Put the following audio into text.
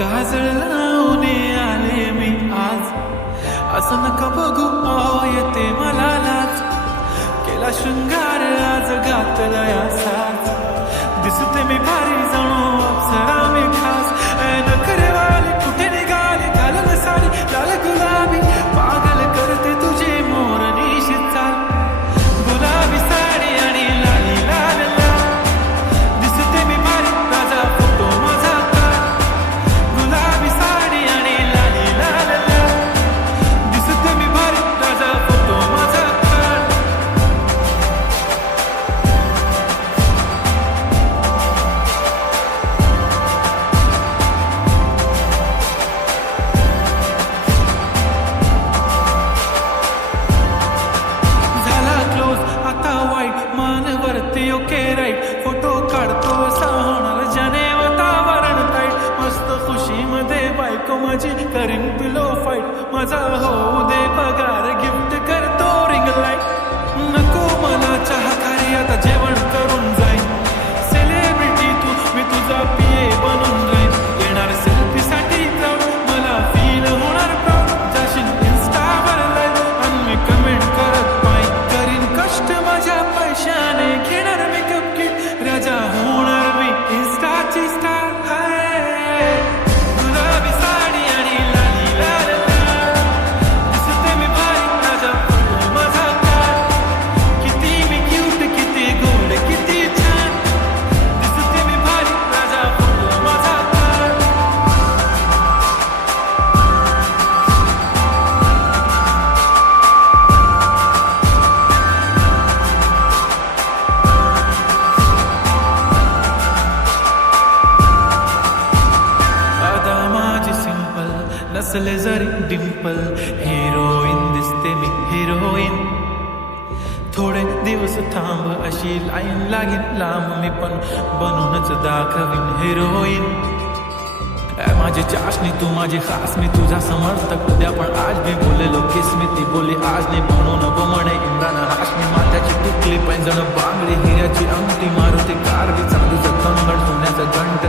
काजळ लावून आले मी आज, असं नका बघू येते मला लाज. केला शृंगार आज घातला या साज, दिसते मी भारी जणू अप्सरा मी खास. नखरे वाली कुठे निघाली घालून साडी लाल गुलाबी, पागल करते तुझे मोर निशी चाल. गुलाबी साडी आणि लाली लाल लाल, दिसते मी भारी राजा फोटो माझा काढ. गुलाबी साडी आणि लाली लाल लाल, दिसते मी भारी राजा फोटो माझा काढ. झाला क्लोज आता वाईट, मान वरती ओके राईट. फोटो काढतो असा होणार ज्याने वातावरण ताईट. मस्त खुशीमध्ये बायको माझी करीन पिलो फाईट. माझा होऊ दे पगार गिफ्ट करतो रिंग लाईट. नको मला चहा खारी आता जेवण करून जाईन. सेलिब्रिटी तू मी तुझा पिये बनून राहीन. येणार सेल्फी साठी क्राऊड, मला फील होणार प्राऊड. जाशील इन्स्टावर लाईव्ह आणि मी कमेंट करत पाहिजे. करीन कष्ट माझ्या पैशाने, घेणार मेकअप किट, राजा होणार मी इन्स्टाची स्टार. गुलाबी साडी आणि लाली लाल लाल, दिसते मी भारी राजा फोटो माझा काढ. किती मी क्यूट, किती गोड, किती छान, दिसते मी भारी राजा फोटो माझा काढ. आता माझी सिंपल नसले जरी डिंपल, हिरोईन दिसते मी हिरोईन. थोडे दिवस थांब अशी लाईन लागेल लांब, मी पण बनूनच दाखवीन हिरोईन. माझी चाशनी तू माझी खास, मी तुझा समर्थक उद्या पण आज मी बोलेलो किस मी ती बोली आज नाही. म्हणून म्हणे इम्रान हाशमी, माथ्याची टिकली पैंजण बांगडी, हिऱ्याची अंगठी, मारुती कार, चांदीचं कंगण, सोन्याचं घंट,